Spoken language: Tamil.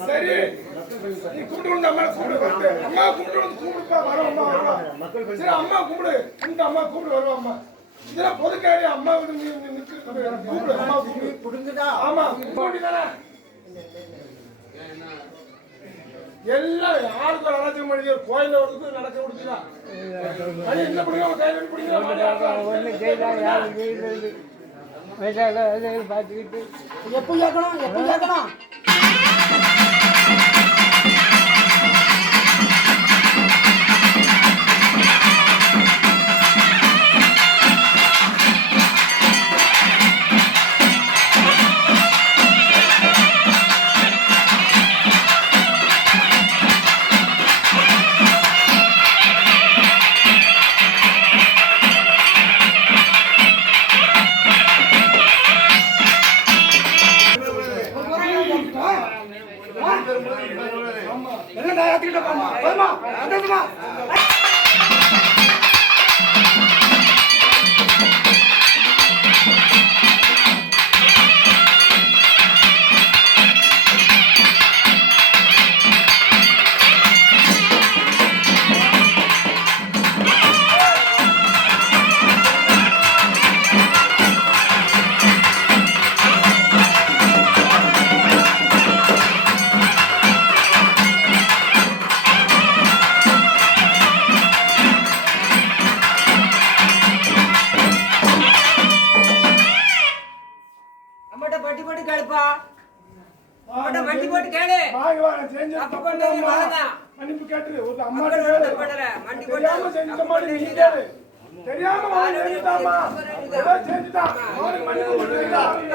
சரி நீ கூப்பிட்டு அம்மா கூப்பிடு அம்மா கூப்பிட்டு கூப்பிடுப்பா வர அம்மா வருவா சரி அம்மா கூப்பிடு இந்த அம்மா கூப்பிடு வருவா அம்மா இதெல்லாம் பொதுக்காரி அம்மா கூப்பிடு அம்மா கூப்பிடுங்கடா ஆமா கூப்பிடுதானே எல்லாம் யாருக்கு ஒரு அலட்சியம் பண்ணி கோயில வந்து நடக்க விடுறா என்ன பண்ணுங்க கையில பிடிக்கிற பார்த்துக்கிட்டு எப்போ கேட்கணும் என்ன யாத்திக்கிட்ட போமா போமா அடமா வண்டி போட்டு கேளுப்பா வண்டி போட்டு கேளு மன்னிப்பு கேட்டு ஒரு அம்மா வண்டி போட்டு செஞ்ச மாதிரி நீ கேளு தெரியாம செஞ்சுட்டாமா செஞ்சுட்டா மன்னிப்பு